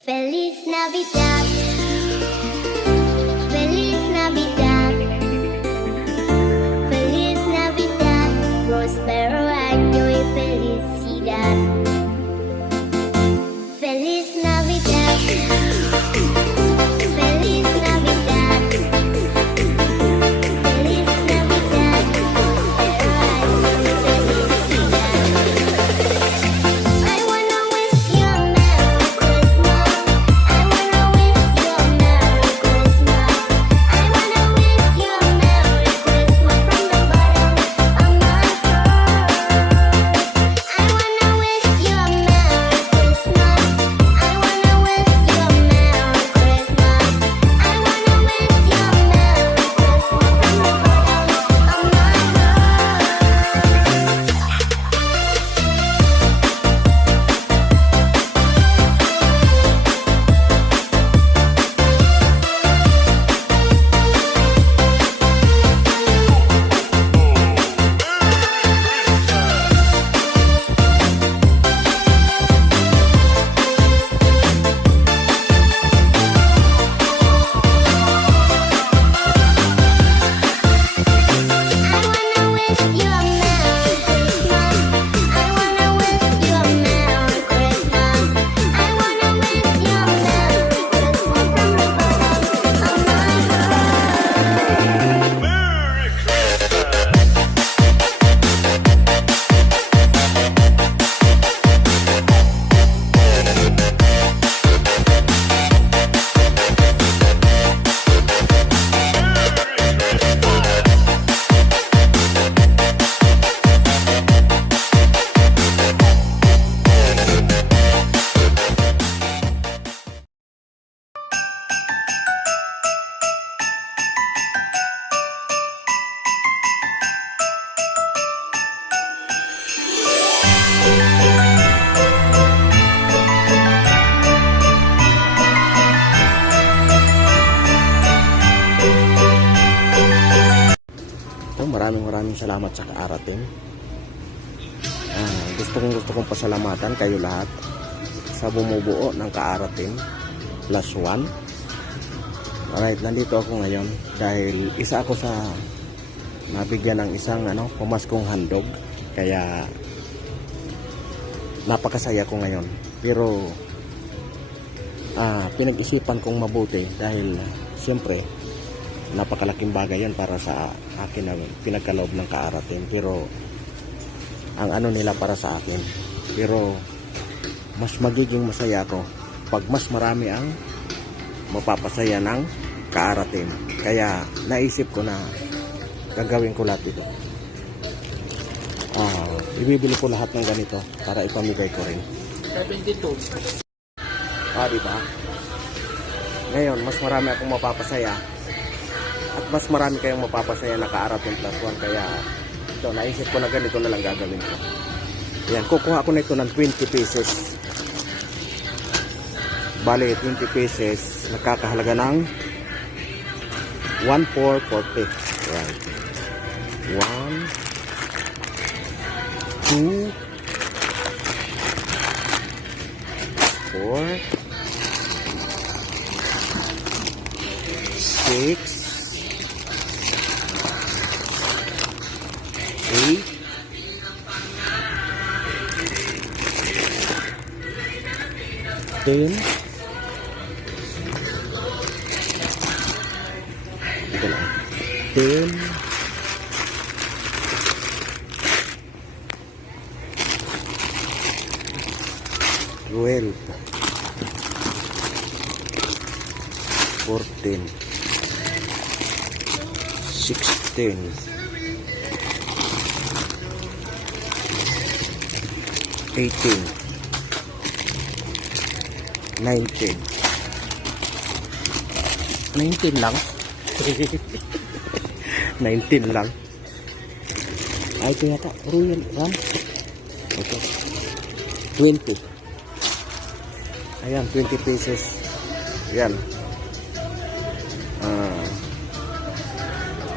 Feliz Navidad, Feliz Navidad, Feliz Navidad, próspero año y felicidad. Feliz Navidad, Feliz Navidad, Feliz Navidad, próspero año y felicidad. I wanna wish you a Merry Christmas. I wanna wish you a Merry Christmas. I wanna wish you a Merry Christmas from the bottom of my heart. I wanna wish you a Merry Christmas. I wanna wish you a Merry Christmas. I wanna wish you a Merry Christmas from the bottom of my Maraming salamat sa kaarating. Gusto kong pasalamatan kayo lahat sa bumubuo ng kaarating +1. Alright, nandito ako ngayon dahil isa ako sa nabigyan ng isang pamaskong handog, kaya napakasaya ko ngayon. Pero pinag-isipan kong mabuti dahil siyempre napakalaking bagay yan para sa akin na pinagkaloob ng kaarating, pero ang nila para sa akin. Pero mas magiging masaya ako pag mas marami ang mapapasaya ng kaarating. Kaya naisip ko na gagawin ko lahat ito. Ibibili ko lahat ng ganito para ipamigay ko rin. 72. Diba? Ngayon mas marami akong mapapasaya at mas marami kayong mapapasaya na kaarating +1, kaya ito, naisip ko na ganito na lang gagawin ko. Ayan, kukuha ko na ito ng 20 pieces. Bale, 20 pieces nakakahalaga ng 1,440. Ayan, 1, 2, 4, 6, 8, 10, ito lang, 10, 12, 14, 16, 18, 19. 19 lang. 19 lang. Ito yata Royal Ram. Okay. 20. Ayan, 20 pieces. Ayan.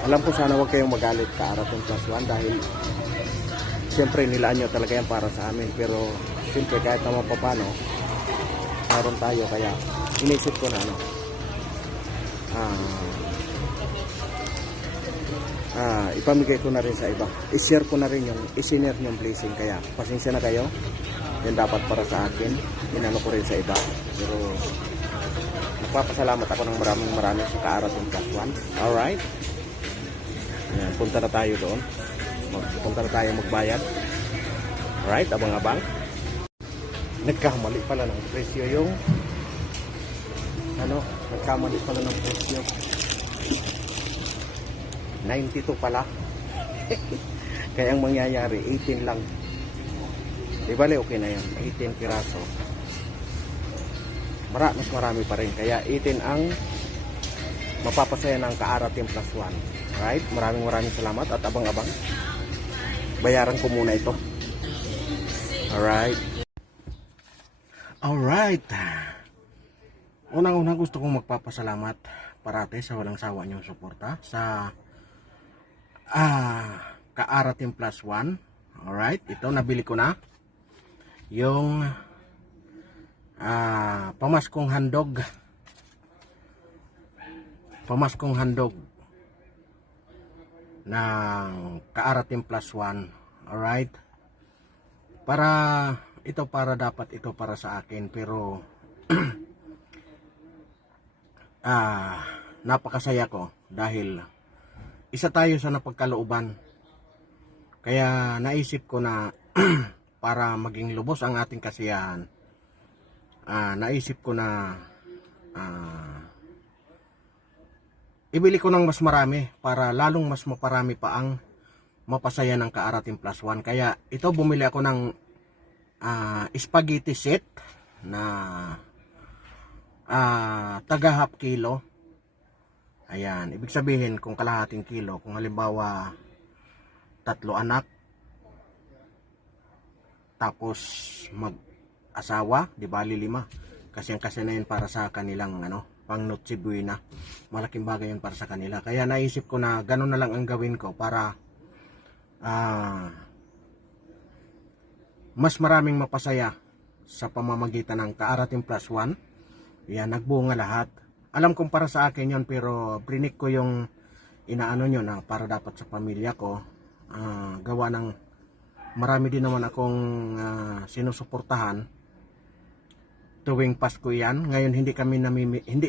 Alam ko sana huwag kayong magalit kaarating +1 dahil siyempre nilaan nyo talaga yan para sa amin, pero siyempre kahit naman pa paano meron tayo, kaya inisip ko na ano, ipamigay ko na rin sa iba. I-share ko na rin yung isinare yung blessing, kaya pasensya na kayo. Yan dapat para sa akin, inano ko rin sa iba. Pero nagpapasalamat ako ng maraming sa Kaarating Plus One. Alright, yan, punta na tayo doon, punta na tayo magbayad. Alright, abang-abang. Nagkamali pala ng presyo yung nagkamali pala ng presyo, 92 pala. Kaya ang mangyayari 18 lang. Di bale okay na yan, 18 piraso. Mas marami pa rin, kaya 18 ang mapapasaya ng Kaarating Plus One. Right, maraming salamat at abang-abang. Bayaran ko muna ito. Alright. Unang-unang gusto kong magpapasalamat parate sa walang sawa niyong suporta sa Kaarating Plus One. Alright, ito nabili ko na yung pamaskong handog ng Kaarating Plus One. Alright, dapat ito para sa akin, pero napakasaya ko dahil isa tayo sa napagkalooban, kaya naisip ko na para maging lubos ang ating kasiyahan, naisip ko na ibili ko ng mas marami para lalong mas maparami pa ang mapasaya ng Kaarating Plus One. Kaya ito, bumili ako ng spaghetti set na taga half kilo. Ayan, ibig sabihin kung kalahating kilo, kung halimbawa 3 anak tapos mag-asawa, di bali 5, kasi ang kasi na yun para sa kanilang pang Noche Buena. Malaking bagay yun para sa kanila, kaya naisip ko na gano'n na lang ang gawin ko para mas maraming mapasaya sa pamamagitan ng Kaarating Plus One. Yan, nagbunga lahat. Alam kong para sa akin yon, pero brinik ko yung inaano nyo na para dapat sa pamilya ko. Gawa ng marami din naman akong sinusuportahan tuwing Pasko yan. Ngayon hindi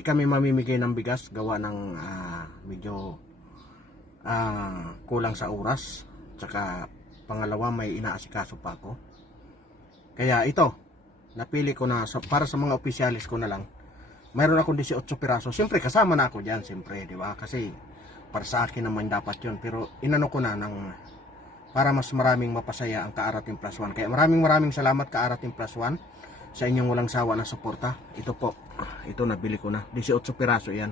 kami mamimigay ng bigas gawa ng medyo kulang sa oras, tsaka pangalawa may inaasikaso pa ako. Kaya ito, napili ko na para sa mga opisyalis ko na lang. Mayroon akong 18 piraso. Siyempre kasama na ako diyan, siyempre, di ba? Kasi para sa akin naman dapat 'yon, pero inano ko na para mas maraming mapasaya ang Kaarating Plus One. Kaya maraming salamat Kaarating Plus One sa inyong walang sawa na suporta. Ito po, ito nabili ko na, 18 piraso yan.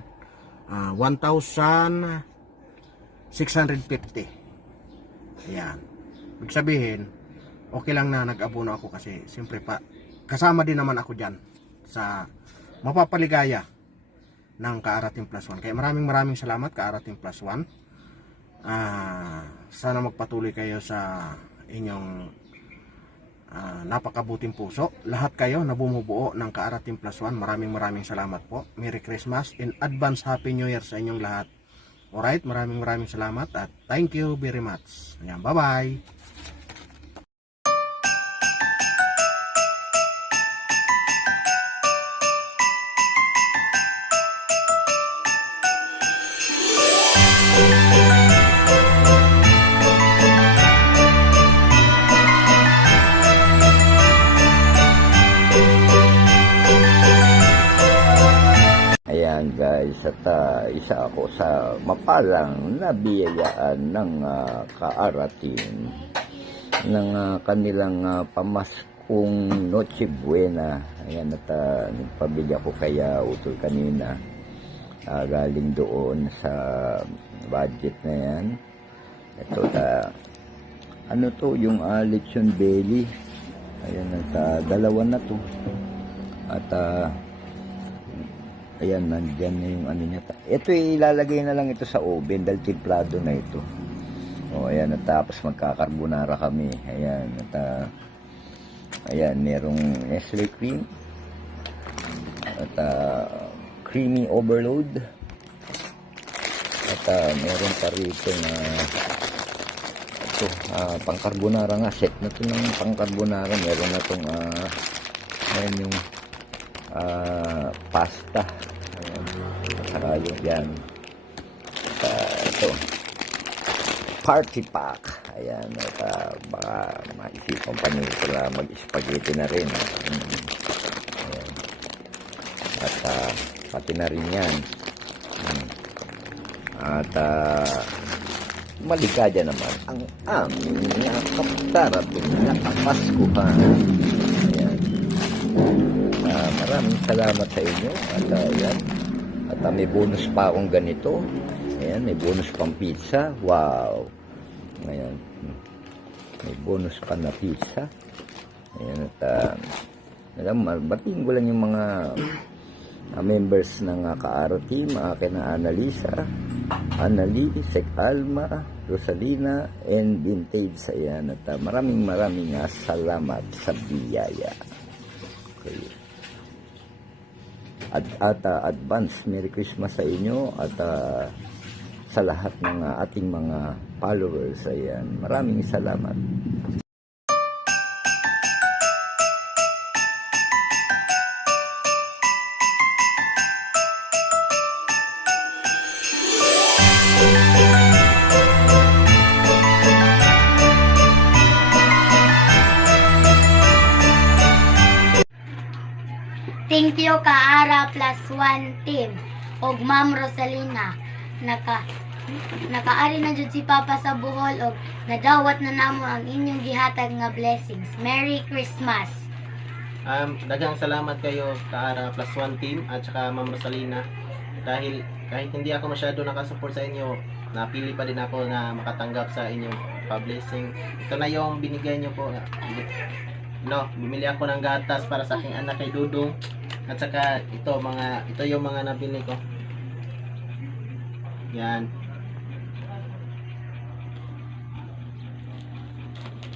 1,650. Ayan. Ibig sabihin, okay lang na nag-abono ako kasi siyempre kasama din naman ako dyan sa mapapaligaya ng Kaarating Plus One. Kaya maraming salamat Kaarating Plus One. Sana magpatuloy kayo sa inyong napakabuting puso. Lahat kayo na bumubuo ng Kaarating Plus One, maraming salamat po. Merry Christmas in advance, Happy New Year sa inyong lahat. Alright, maraming salamat at thank you very much. Ayan, bye-bye. Ayan guys, at isa ako sa mapalang nabiyayaan ng Kaarating ng kanilang pamaskong Noche Buena. Ayan, at nagpabili ako kaya utol kanina. Galing doon sa budget na yan. Ito, ano to, yung lechon belly. Ayan, at dalawa na to. At ayan, nandyan na yung ano niya. Ito ilalagay na lang ito sa oven dahil timplado na ito. O ayan, at tapos magkakarbonara kami. Ayan, at ayan, merong Nestle cream. At creamy overload. At meron pa rito na ito, pang-carbonara nga. Set na to ng pang-carbonara. Meron na itong ayan yung pasta. Ayan. At saka yung yan. At ito. Party pack. Ayan. At baka maisipan pa nyo sila mag-spaghetti na rin. Ayan. At pati na rin yan. At maligaya naman ang aming nakaparating na Kapaskuhan. Ayan. Maraming salamat sa inyo. At ayan. At may bonus pa akong ganito. Ayan, may bonus pang pizza. Wow. Ayan. May bonus pa na pizza. Ayan. At batiin ko lang yung mga members ng Kaaro team. Akin na Annalisa, Annali, Sek Alma, Rosalina, and Vintage. Ayan. At maraming salamat sa biyaya. Okay. At advance Merry Christmas sa inyo at sa lahat ng ating mga followers. Ayan. Maraming salamat. Thank you Kaara Plus One Team og Ma'am Rosalina. Nakaari na jud si Papa sa Bohol og nadawat na namo ang inyong gihatag nga blessings. Merry Christmas. Daghang salamat kayo Kaara Plus One Team at saka Ma'am Rosalina, dahil kahit hindi ako masyado nakasupport sa inyo, napili pa din ako na makatanggap sa inyong pa-blessing. Ito na yung binigay niyo po. Bumili ako ng gatas para sa aking anak kay Dudong. At saka ito yung mga nabili ko. Yan.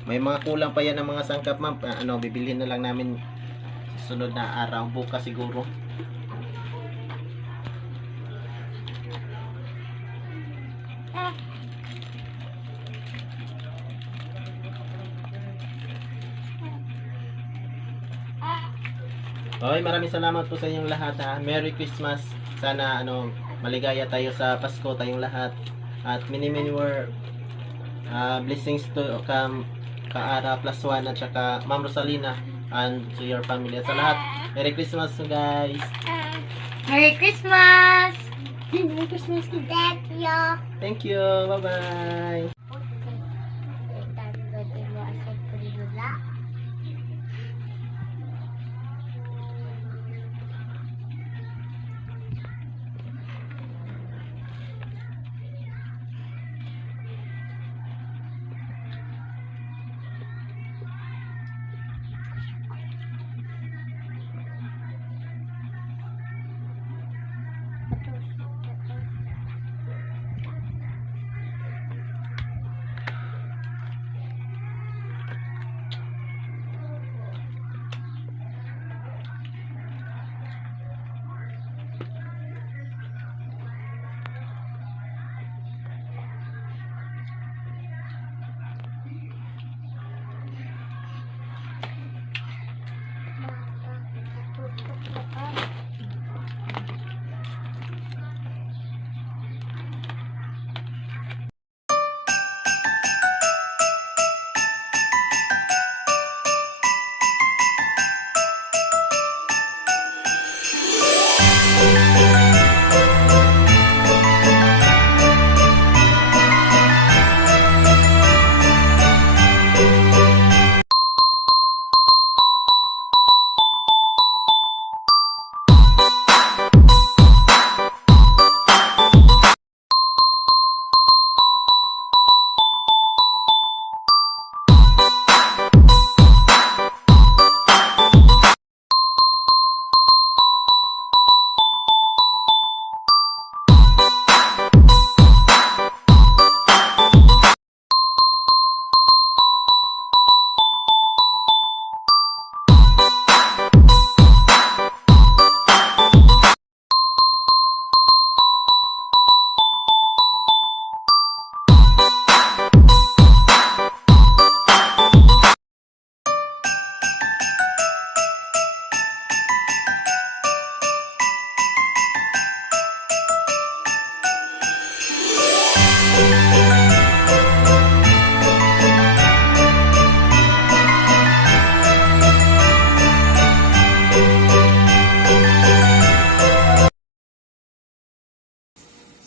May mga kulang pa yan ng mga sangkap, ma'am. Bibilhin na lang namin sa sunod na araw, bukas siguro. Okay, maraming salamat po sa inyong lahat. Merry Christmas. Sana maligaya tayo sa Pasko tayong lahat. At many more blessings to Kaara Plus One at saka Ma'am Rosalina and to your family. At sa lahat, Merry Christmas guys. Merry Christmas. Merry Christmas. Thank you. Thank you. Bye-bye.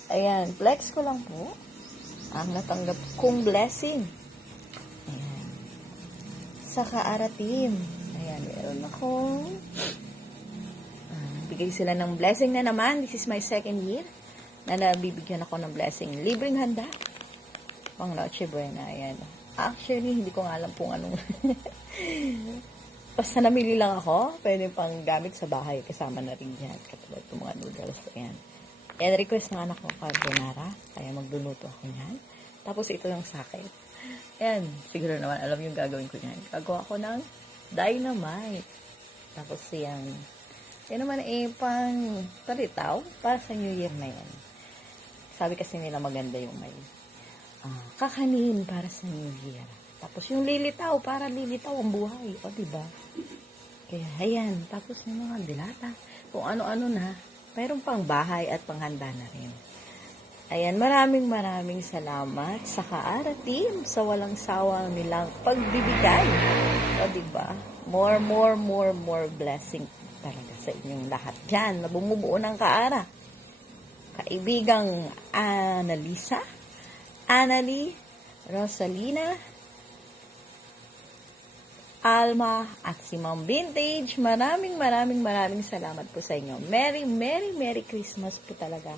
Ayan, flex ko lang po ang natanggap kong blessing. Ayan. Sa Kaara team. Ayan, meron akong bigay sila ng blessing na naman. This is my second year na nabibigyan ako ng blessing. Libreng handa. Pang Noche Buena. Ayan. Actually, hindi ko nga alam kung anong basta namili lang ako. Pwede pang gamit sa bahay. Kasama na rin yan. Katulad itong mga noodles. Ayan. And request ng anak ko carbonara. Kaya magluluto ako yan. Tapos ito yung sakit. Ayan. Siguro naman alam yung gagawin ko yan. Gagawa ko ng dynamite. Tapos yan. Yan naman pang palitaw para sa New Year na yan. Sabi kasi nila maganda yung may kakanin para sa New Year. Tapos yung lilitaw, para lilitaw ang buhay. O, diba? Kaya, ayan. Tapos yung mga dilata. Kung ano-ano na. Mayroon pang bahay at panghanda na rin. Ayan, maraming salamat sa Kaara team sa walang sawang nilang pagbibigay. O, diba? More blessing talaga sa inyong lahat dyan na bumubuo ng Kaara. Kaibigang Annalisa, Annalie, Rosalina, Alma, at si Ma'am Vintage. Maraming salamat po sa inyo. Merry Christmas po talaga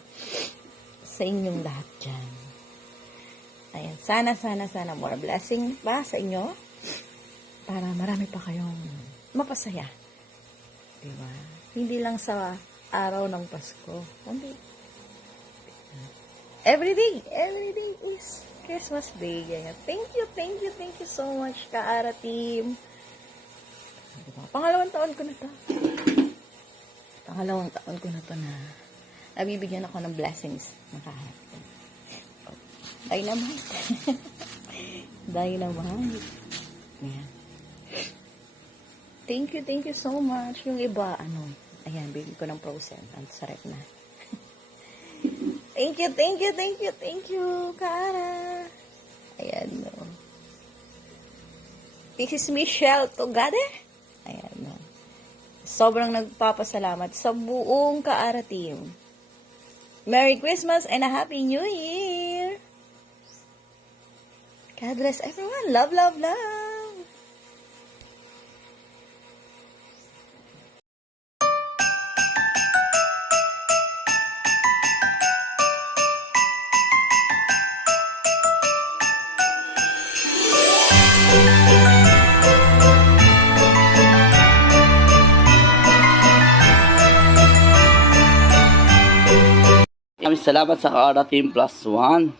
sa inyong lahat dyan. Ayan, sana more blessing pa sa inyo para marami pa kayong mapasaya. Diba? Hindi lang sa araw ng Pasko. Kundi every day is Christmas Day. Ganyan. Thank you so much, Kaara team. Diba? Pangalawang taon ko na to na nabibigyan ako ng blessings ng Kaara team. Dynamite. Dynamite. Ayan. Thank you so much. Yung iba, ayan, bigyan ko ng frozen. Ang sarap na. Thank you, Kaara. Ayan, no. This is Michelle Togade. Ayan, no. Sobrang nagpapasalamat sa buong Kaara team. Merry Christmas and a Happy New Year. God bless everyone. Love. Maraming salamat sa Kaara Team Plus One.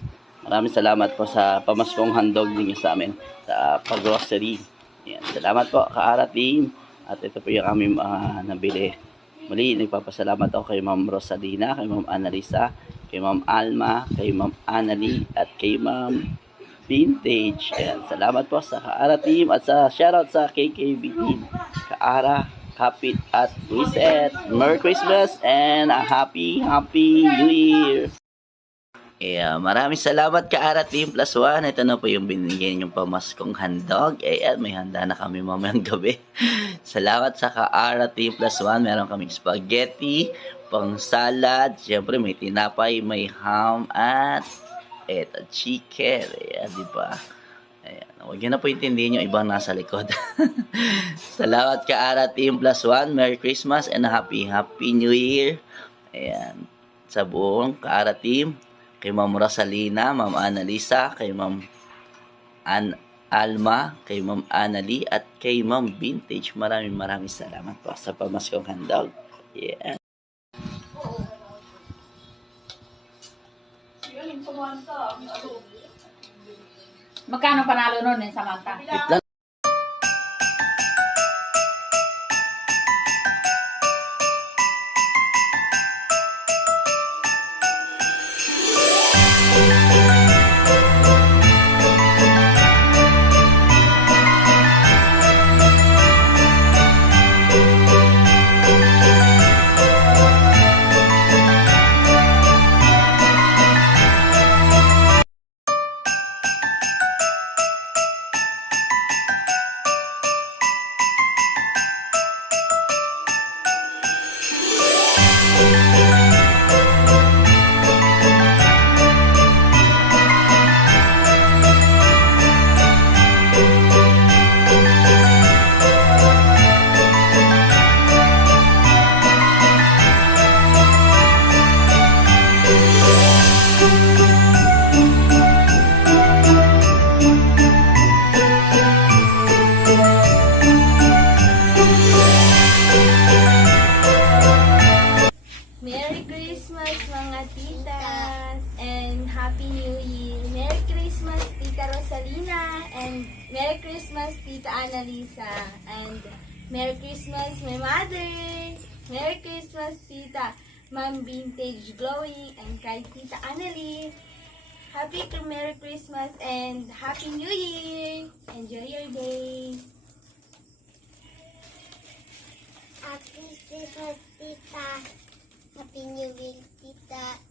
Maraming salamat po sa pamaskong handog ninyo sa amin sa pag-grocery. Yan. Salamat po Kaara Team. At ito po yung aming nabili. Muli, nagpapasalamat ako kay Ma'am Rosalina, kay Ma'am Annalisa, kay Ma'am Alma, kay Ma'am Annalie, at kay Ma'am Vintage. Yan. Salamat po sa Kaara Team at sa shoutout sa KKB Team. Kaara, Kapit at Reset. Merry Christmas and a Happy New Year. Yeah, maraming salamat Kaara Team Plus One. Ito na po yung binigyan yung pamaskong handog. Ayan, may handa na kami mamayang gabi. Salamat sa Kaara Team Plus One. Meron kaming spaghetti, pang salad. Siyempre may tinapay, may ham, at eto, chicken. Ayan, di ba? Ayan, huwag nyo na po intindihin yung ibang nasa likod. Salamat Kaara Team Plus One. Merry Christmas and a Happy New Year. Ayan, sa buong Kaara Team. Kay Ma'am Rosalina, Ma'am Annalisa, kay Ma'am Alma, kay Ma'am Annalie, at kay Ma'am Vintage. Maraming salamat po sa pamaskong handog. Yeah. Magkano panalo nun sa Samantha? Wait lang. Christmas mga titas and Happy New Year. Merry Christmas Tita Rosalina and Merry Christmas Tita Annalisa and Merry Christmas my mother. Merry Christmas Tita Ma'am Vintage Glowing and kay Tita Annalie. Merry Christmas and Happy New Year. Enjoy your day. Happy Christmas, Tita. Happy New Year, Tita.